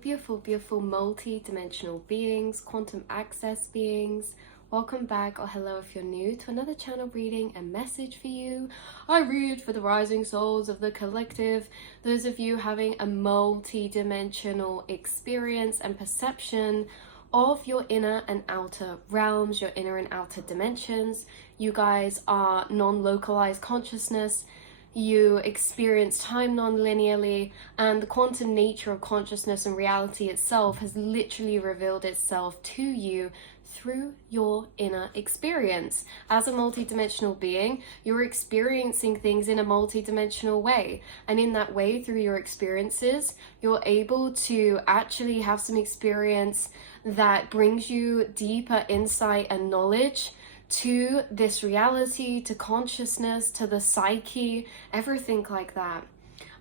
beautiful, beautiful multi-dimensional beings, quantum access beings. Welcome back, or hello if you're new, to another channel reading and message for you. I read for the rising souls of the collective, those of you having a multi-dimensional experience and perception of your inner and outer realms, your inner and outer dimensions. You guys are non-localized consciousness. You experience time non-linearly, and the quantum nature of consciousness and reality itself has literally revealed itself to you through your inner experience. As a multidimensional being, you're experiencing things in a multidimensional way, and in that way, through your experiences, you're able to actually have some experience that brings you deeper insight and knowledge to this reality, to consciousness, to the psyche, everything like that.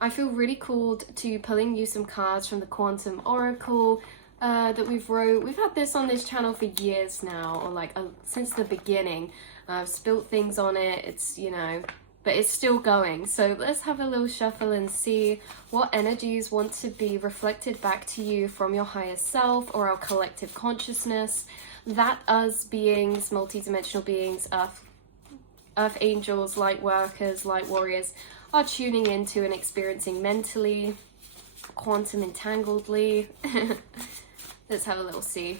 I feel really called to pulling you some cards from the Quantum Oracle that we've wrote. We've had this on this channel for years now, or since the beginning. I've spilt things on it, it's, but it's still going. So let's have a little shuffle and see what energies want to be reflected back to you from your higher self or our collective consciousness, that us beings, multidimensional beings, earth angels, light workers, light warriors, are tuning into and experiencing mentally, quantum entangledly. Let's have a little see.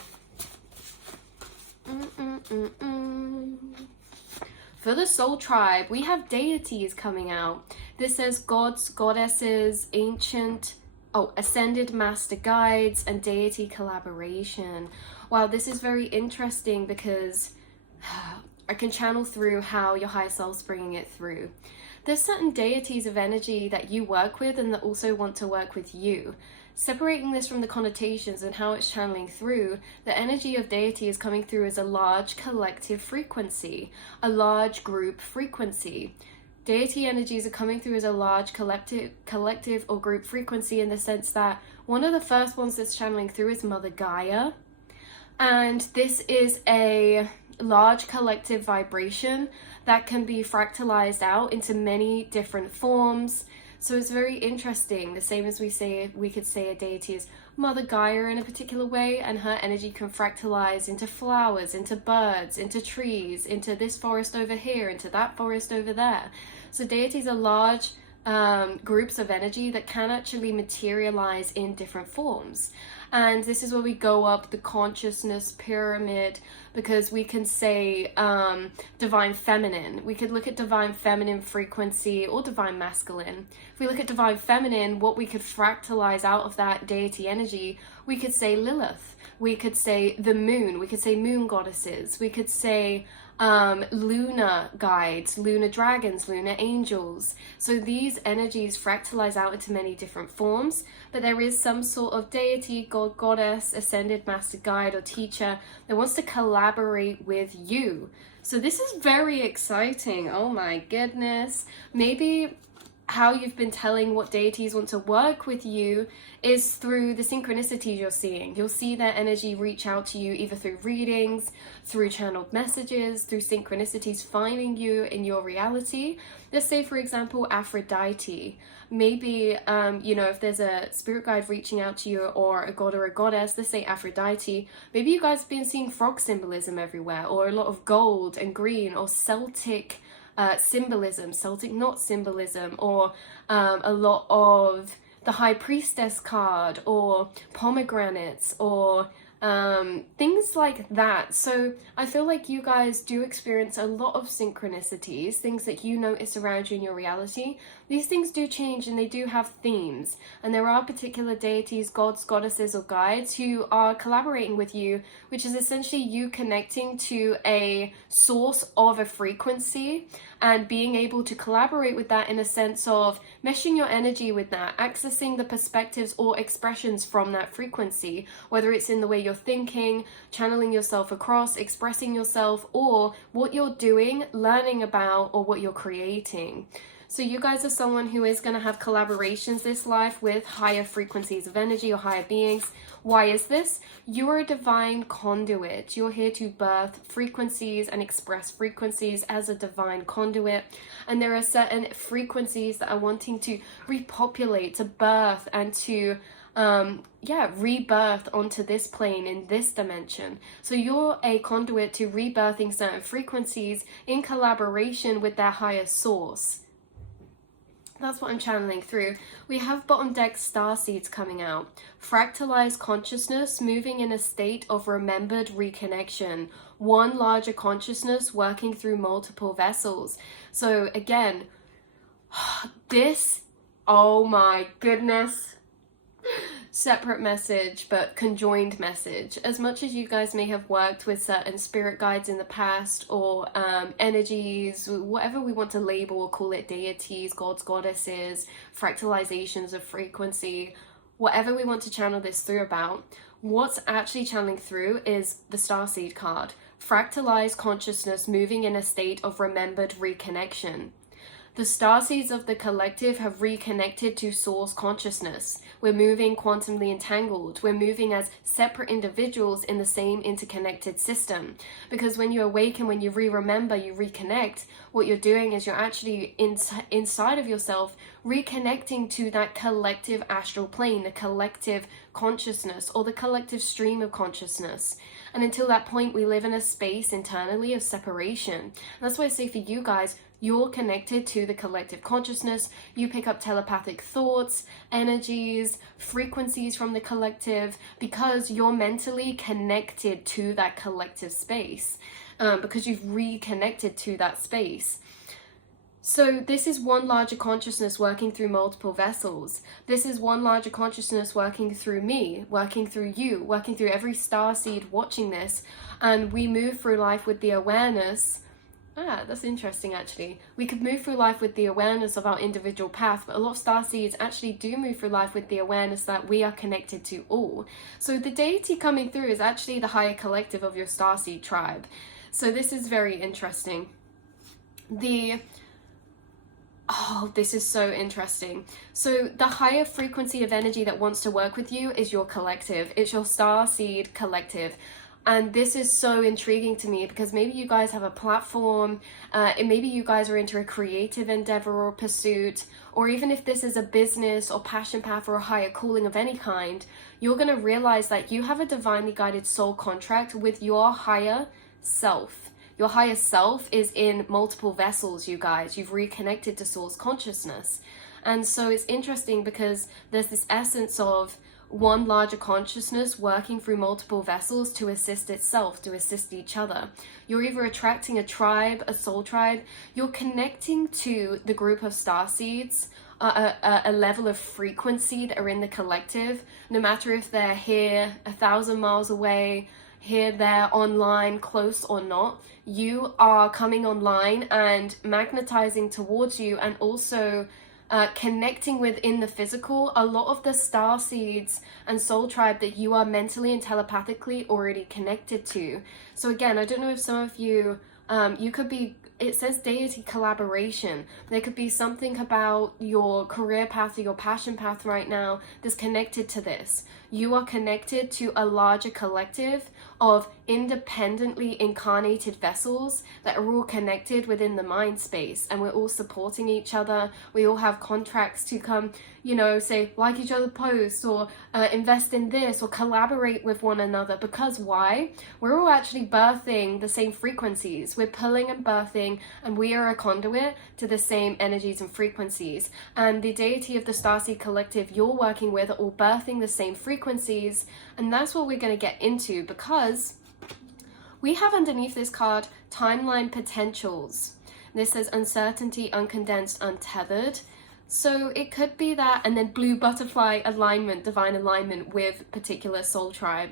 For the soul tribe, we have deities coming out. This says gods, goddesses, ascended master guides, and deity collaboration. Wow, this is very interesting because I can channel through how your higher self's bringing it through. There's certain deities of energy that you work with and that also want to work with you. Separating this from the connotations and how it's channeling through, the energy of deity is coming through as a large collective frequency, a large group frequency. Deity energies are coming through as a large collective or group frequency, in the sense that one of the first ones that's channeling through is Mother Gaia. And this is a large collective vibration that can be fractalized out into many different forms. So it's very interesting. The same as we could say a deity is Mother Gaia in a particular way, and her energy can fractalize into flowers, into birds, into trees, into this forest over here, into that forest over there. So deities are large groups of energy that can actually materialize in different forms. And this is where we go up the consciousness pyramid, because we can say divine feminine. We could look at divine feminine frequency or divine masculine. If we look at divine feminine, what we could fractalize out of that deity energy, we could say Lilith. We could say the moon. We could say moon goddesses. We could say lunar guides, lunar dragons, lunar angels. So these energies fractalize out into many different forms, but there is some sort of deity, god, goddess, ascended master guide or teacher that wants to collaborate with you. So this is very exciting. Oh my goodness. Maybe how you've been telling what deities want to work with you is through the synchronicities you're seeing. You'll see their energy reach out to you either through readings, through channeled messages, through synchronicities finding you in your reality. Let's say, for example, Aphrodite. Maybe, if there's a spirit guide reaching out to you, or a god or a goddess, let's say Aphrodite, maybe you guys have been seeing frog symbolism everywhere, or a lot of gold and green, or Celtic symbolism, Celtic knot symbolism, or a lot of the High Priestess card, or pomegranates, or things like that. So I feel like you guys do experience a lot of synchronicities, things that you notice around you in your reality. These things do change and they do have themes, and there are particular deities, gods, goddesses, or guides who are collaborating with you, which is essentially you connecting to a source of a frequency and being able to collaborate with that in a sense of meshing your energy with that, accessing the perspectives or expressions from that frequency, whether it's in the way you're thinking, channeling yourself across, expressing yourself, or what you're doing, learning about, or what you're creating. So you guys are someone who is going to have collaborations this life with higher frequencies of energy or higher beings. Why is this? You're a divine conduit. You're here to birth frequencies and express frequencies as a divine conduit. And there are certain frequencies that are wanting to repopulate, to birth, and to rebirth onto this plane in this dimension. So you're a conduit to rebirthing certain frequencies in collaboration with their higher source. That's what I'm channeling through. We have bottom deck star seeds coming out. Fractalized consciousness moving in a state of remembered reconnection. One larger consciousness working through multiple vessels. So again, this, oh my goodness, separate message but conjoined message. As much as you guys may have worked with certain spirit guides in the past, or energies, whatever we want to label or call it, deities, gods, goddesses, fractalizations of frequency, whatever we want to channel this through about, what's actually channeling through is the starseed card. Fractalized consciousness moving in a state of remembered reconnection. The starseeds of the collective have reconnected to source consciousness. We're moving quantumly entangled. We're moving as separate individuals in the same interconnected system. Because when you awaken, when you remember, you reconnect, what you're doing is you're actually inside of yourself reconnecting to that collective astral plane, the collective consciousness, or the collective stream of consciousness. And until that point, we live in a space internally of separation. And that's why I say for you guys, you're connected to the collective consciousness. You pick up telepathic thoughts, energies, frequencies from the collective, because you're mentally connected to that collective space, because you've reconnected to that space. So this is one larger consciousness working through multiple vessels. This is one larger consciousness working through me, working through you, working through every starseed watching this. And we move through life with the awareness. That's interesting actually. We could move through life with the awareness of our individual path, but a lot of starseeds actually do move through life with the awareness that we are connected to all. So the deity coming through is actually the higher collective of your starseed tribe. So this is very interesting. This is so interesting. So the higher frequency of energy that wants to work with you is your collective. It's your starseed collective. And this is so intriguing to me because maybe you guys have a platform, and maybe you guys are into a creative endeavor or pursuit, or even if this is a business or passion path or a higher calling of any kind, you're going to realize that you have a divinely guided soul contract with your higher self. Your higher self is in multiple vessels, you guys. You've reconnected to source consciousness. And so it's interesting because there's this essence of one larger consciousness working through multiple vessels to assist itself, to assist each other. You're either attracting a tribe, a soul tribe, you're connecting to the group of starseeds, a level of frequency that are in the collective, no matter if they're here 1,000 miles away, here, there, online, close or not, you are coming online and magnetizing towards you, and also connecting within the physical a lot of the star seeds and soul tribe that you are mentally and telepathically already connected to. So again, I don't know if some of you, you could be, it says deity collaboration. There could be something about your career path or your passion path right now that's connected to this. You are connected to a larger collective of independently incarnated vessels that are all connected within the mind space, and we're all supporting each other. We all have contracts to come, you know, say like each other posts, or invest in this, or collaborate with one another. Because why? We're all actually birthing the same frequencies. We're pulling and birthing, and we are a conduit to the same energies and frequencies. And the deity of the Starseed Collective you're working with are all birthing the same frequencies, and that's what we're going to get into, because we have underneath this card timeline potentials. This says uncertainty, uncondensed, untethered. So it could be that, and then blue butterfly alignment, divine alignment with particular soul tribe.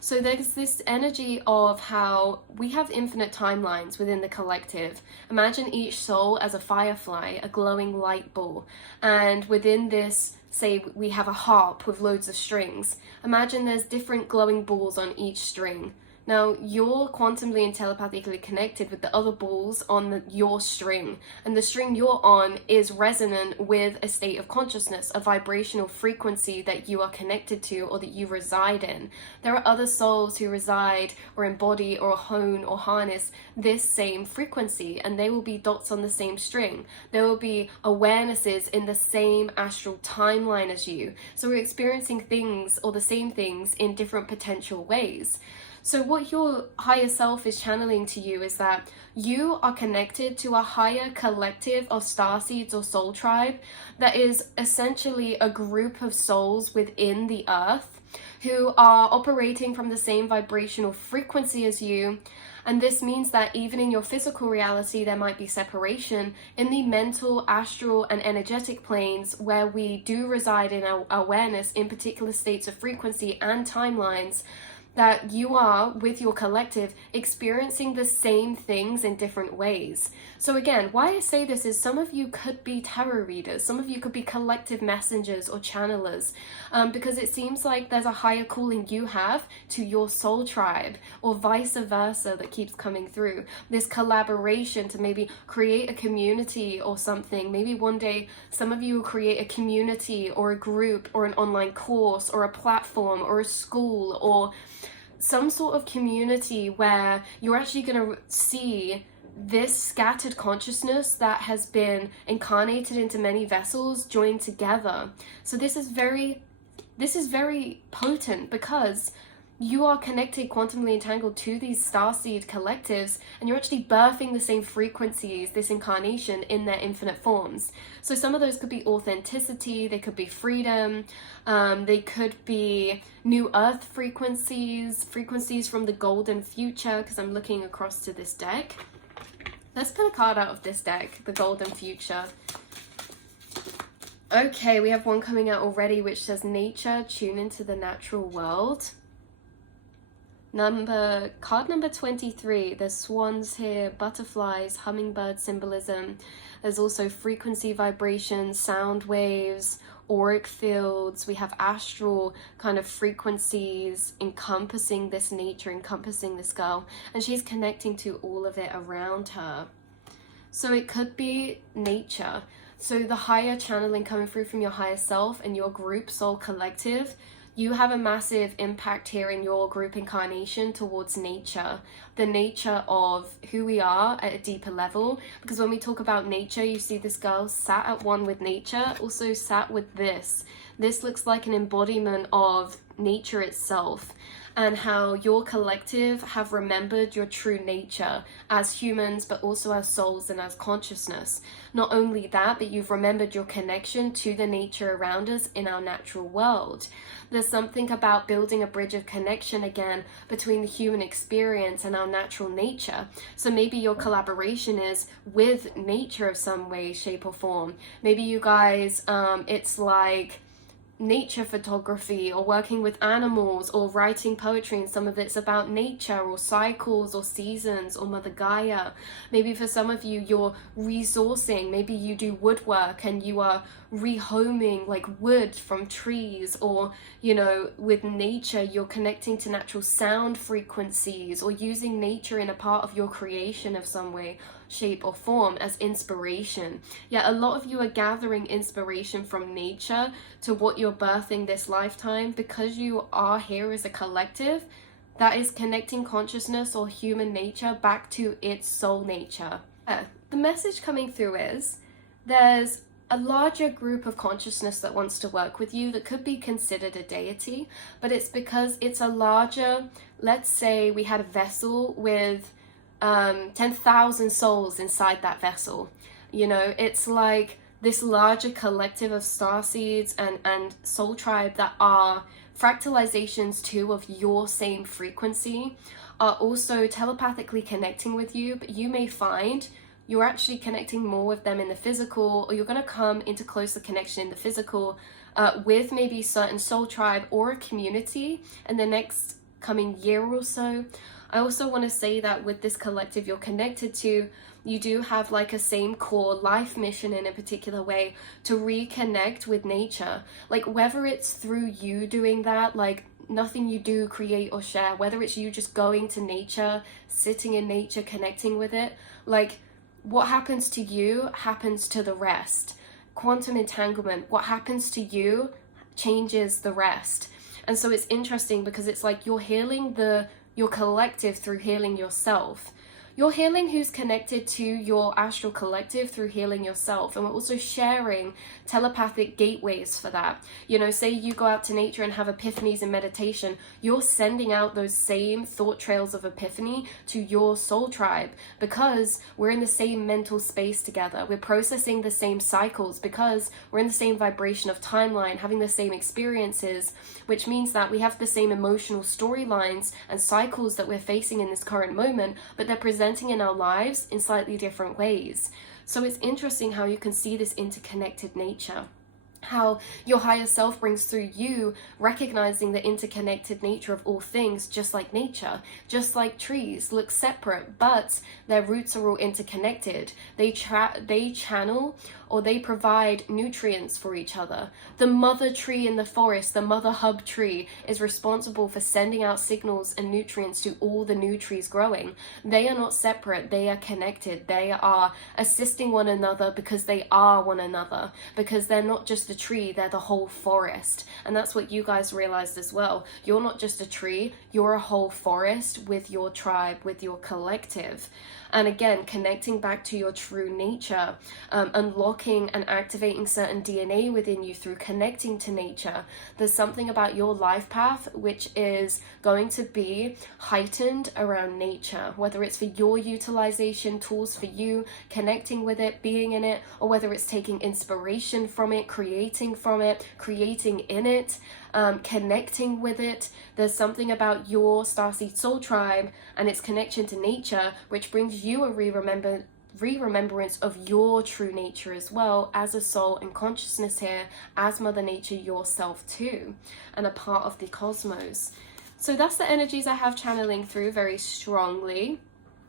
So there's this energy of how we have infinite timelines within the collective. Imagine each soul as a firefly, a glowing light ball. And within this, say we have a harp with loads of strings. Imagine there's different glowing balls on each string. Now, you're quantumly and telepathically connected with the other balls on your string, and the string you're on is resonant with a state of consciousness, a vibrational frequency that you are connected to or that you reside in. There are other souls who reside or embody or hone or harness this same frequency, and they will be dots on the same string. There will be awarenesses in the same astral timeline as you. So we're experiencing things or the same things in different potential ways. So what your higher self is channeling to you is that you are connected to a higher collective of starseeds or soul tribe that is essentially a group of souls within the earth who are operating from the same vibrational frequency as you. And this means that even in your physical reality, there might be separation. In the mental, astral, and energetic planes where we do reside in our awareness in particular states of frequency and timelines, that you are, with your collective, experiencing the same things in different ways. So again, why I say this is some of you could be tarot readers, some of you could be collective messengers or channelers, because it seems like there's a higher calling you have to your soul tribe, or vice versa, that keeps coming through. This collaboration to maybe create a community or something. Maybe one day some of you will create a community or a group or an online course or a platform or a school or some sort of community where you're actually going to see this scattered consciousness that has been incarnated into many vessels joined together. So this is very potent, because you are connected, quantumly entangled to these starseed collectives, and you're actually birthing the same frequencies, this incarnation, in their infinite forms. So some of those could be authenticity, they could be freedom, they could be new earth frequencies, frequencies from the golden future, because I'm looking across to this deck. Let's pull a card out of this deck, the golden future. Okay, we have one coming out already which says nature, tune into the natural world. Card number 23, there's swans here, butterflies, hummingbird symbolism. There's also frequency vibrations, sound waves, auric fields. We have astral kind of frequencies encompassing this nature, encompassing this girl, and she's connecting to all of it around her. So it could be nature. So the higher channeling coming through from your higher self and your group soul collective, you have a massive impact here in your group incarnation towards nature, the nature of who we are at a deeper level. Because when we talk about nature, you see this girl sat at one with nature, also sat with this. This looks like an embodiment of nature itself, and how your collective have remembered your true nature as humans, but also as souls and as consciousness. Not only that, but you've remembered your connection to the nature around us in our natural world. There's something about building a bridge of connection again between the human experience and our natural nature. So maybe your collaboration is with nature of some way, shape or form. Maybe you guys, it's like nature photography, or working with animals, or writing poetry, and some of it's about nature or cycles or seasons or Mother Gaia. Maybe for some of you, you're resourcing. Maybe you do woodwork and you are rehoming like wood from trees, or you know, with nature you're connecting to natural sound frequencies, or using nature in a part of your creation of some way, shape or form as inspiration. Yeah, a lot of you are gathering inspiration from nature to what you're birthing this lifetime, because you are here as a collective that is connecting consciousness or human nature back to its soul nature. The message coming through is there's a larger group of consciousness that wants to work with you that could be considered a deity, but it's because it's a larger, let's say we had a vessel with 10,000 souls inside that vessel. You know, it's like this larger collective of starseeds and soul tribe that are fractalizations too of your same frequency, are also telepathically connecting with you, but you may find you're actually connecting more with them in the physical, or you're going to come into closer connection in the physical with maybe certain soul tribe or a community in the next coming year or so. I also want to say that with this collective you're connected to, you do have like a same core life mission in a particular way to reconnect with nature. Like whether it's through you doing that, like nothing you do, create or share, whether it's you just going to nature, sitting in nature, connecting with it, like what happens to you happens to the rest. Quantum entanglement, what happens to you changes the rest. And so it's interesting because it's like you're healing your collective through healing yourself. You're healing who's connected to your astral collective through healing yourself. And we're also sharing telepathic gateways for that. You know, say you go out to nature and have epiphanies in meditation, you're sending out those same thought trails of epiphany to your soul tribe because we're in the same mental space together. We're processing the same cycles because we're in the same vibration of timeline, having the same experiences, which means that we have the same emotional storylines and cycles that we're facing in this current moment, but they're presenting in our lives in slightly different ways. So it's interesting how you can see this interconnected nature, how your higher self brings through you recognizing the interconnected nature of all things, just like nature, just like trees look separate, but their roots are all interconnected. They channel or they provide nutrients for each other. The mother tree in the forest, the mother hub tree, is responsible for sending out signals and nutrients to all the new trees growing. They are not separate, they are connected. They are assisting one another because they are one another, because they're not just the tree, they're the whole forest. And that's what you guys realized as well. You're not just a tree, you're a whole forest with your tribe, with your collective. And again, connecting back to your true nature, unlocking and activating certain DNA within you through connecting to nature. There's something about your life path which is going to be heightened around nature, whether it's for your utilization, tools for you, connecting with it, being in it, or whether it's taking inspiration from it, creating from it, creating in it, connecting with it. There's something about your starseed soul tribe and its connection to nature which brings you a re-remembrance of your true nature as well, as a soul and consciousness here, as Mother Nature yourself too, and a part of the cosmos. So that's the energies I have channeling through very strongly,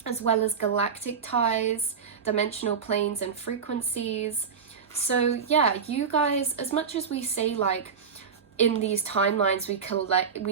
as well as galactic ties, dimensional planes and frequencies. So yeah, you guys, as much as we say like in these timelines we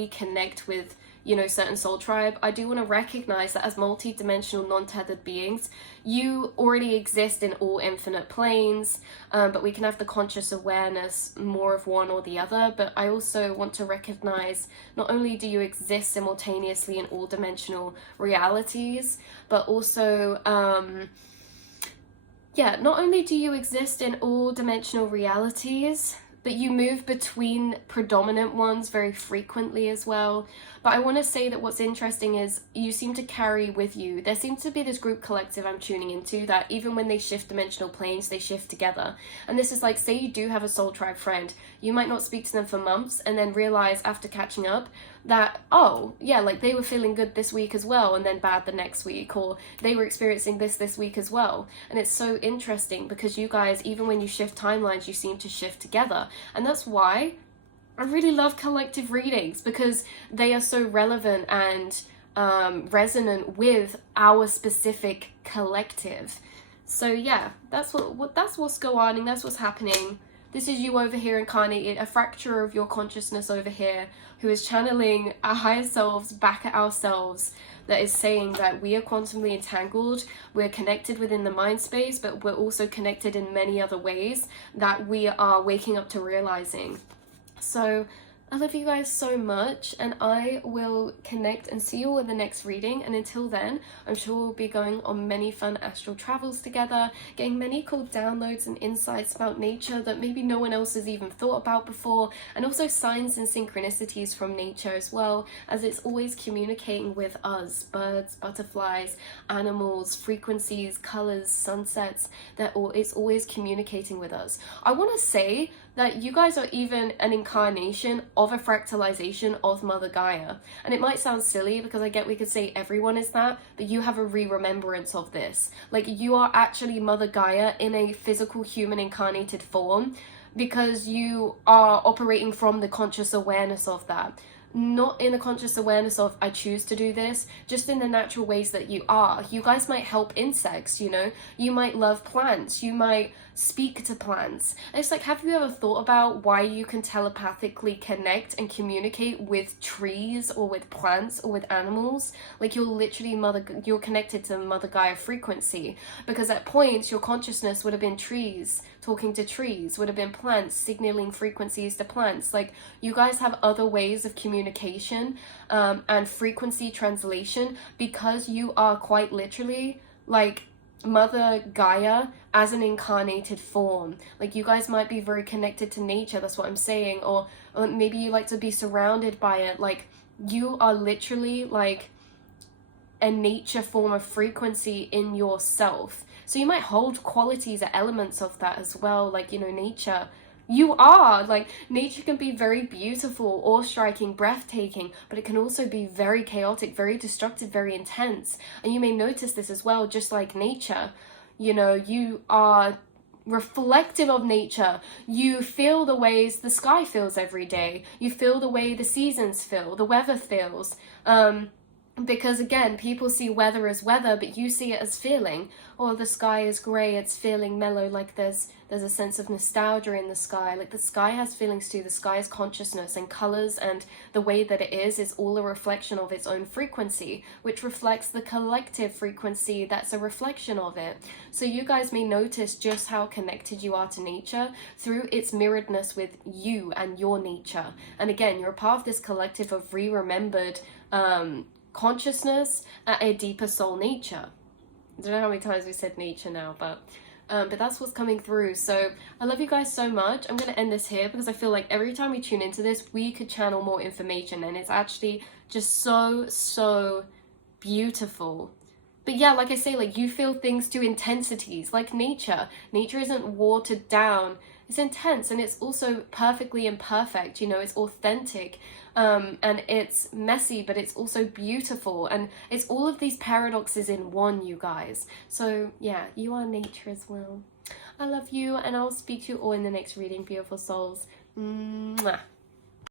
connect with, you know, certain soul tribe, I do want to recognize that as multi-dimensional non-tethered beings, you already exist in all infinite planes, but we can have the conscious awareness more of one or the other. But I also want to recognize not only do you exist simultaneously in all dimensional realities, but also not only do you exist in all dimensional realities, but you move between predominant ones very frequently as well. But I want to say that what's interesting is you seem to carry with you, there seems to be this group collective I'm tuning into that even when they shift dimensional planes, they shift together. And this is like, say you do have a soul tribe friend, you might not speak to them for months and then realize after catching up that, oh yeah, like they were feeling good this week as well and then bad the next week, or they were experiencing this week as well. And it's so interesting because you guys, even when you shift timelines, you seem to shift together. And that's why I really love collective readings, because they are so relevant and resonant with our specific collective. So yeah, that's what's going on, and that's what's happening. This is you over here incarnated, a fracture of your consciousness over here, who is channeling our higher selves back at ourselves, that is saying that we are quantumly entangled, we're connected within the mind space, but we're also connected in many other ways that we are waking up to realizing. So I love you guys so much, and I will connect and see you all in the next reading. And until then, I'm sure we'll be going on many fun astral travels together, getting many cool downloads and insights about nature that maybe no one else has even thought about before, and also signs and synchronicities from nature as well, as it's always communicating with us, birds, butterflies, animals, frequencies, colors, sunsets. It's always communicating with us. I want to say that you guys are even an incarnation of a fractalization of Mother Gaia. And it might sound silly because I get we could say everyone is that, but you have a re-remembrance of this. Like, you are actually Mother Gaia in a physical human incarnated form, because you are operating from the conscious awareness of that. not in a conscious awareness of I choose to do this, just in the natural ways that you are. You guys might help insects, you know, you might love plants, you might speak to plants. And it's like, have you ever thought about why you can telepathically connect and communicate with trees or with plants or with animals? Like, you're literally you're connected to Mother Gaia frequency, because at points your consciousness would have been trees talking to trees, would have been plants signaling frequencies to plants. Like, you guys have other ways of communication and frequency translation, because you are quite literally like Mother Gaia as an incarnated form. Like, you guys might be very connected to nature, that's what I'm saying, or maybe you like to be surrounded by it. Like, you are literally like a nature form of frequency in yourself. So you might hold qualities or elements of that as well, like, you know, nature. You are, like, nature can be very beautiful, awe-striking, breathtaking, but it can also be very chaotic, very destructive, very intense. And you may notice this as well, just like nature. You know, you are reflective of nature. You feel the ways the sky feels every day. You feel the way the seasons feel, the weather feels. Because again, people see weather as weather, but you see it as feeling. Or the sky is grey, it's feeling mellow, like there's a sense of nostalgia in the sky. Like, the sky has feelings too. The sky is consciousness, and colours and the way that it is all a reflection of its own frequency, which reflects the collective frequency that's a reflection of it. So you guys may notice just how connected you are to nature through its mirroredness with you and your nature. And again, you're a part of this collective of re-remembered consciousness at a deeper soul nature. I don't know how many times we said nature now, but that's what's coming through. So I love you guys so much. I'm going to end this here, because I feel like every time we tune into this, we could channel more information, and it's actually just so beautiful. But yeah, like I say, like, you feel things to intensities, like nature. Nature isn't watered down. It's intense, and it's also perfectly imperfect, you know, it's authentic, and it's messy, but it's also beautiful, and it's all of these paradoxes in one, you guys. So yeah, you are nature as well. I love you, and I'll speak to you all in the next reading, beautiful souls. Mwah.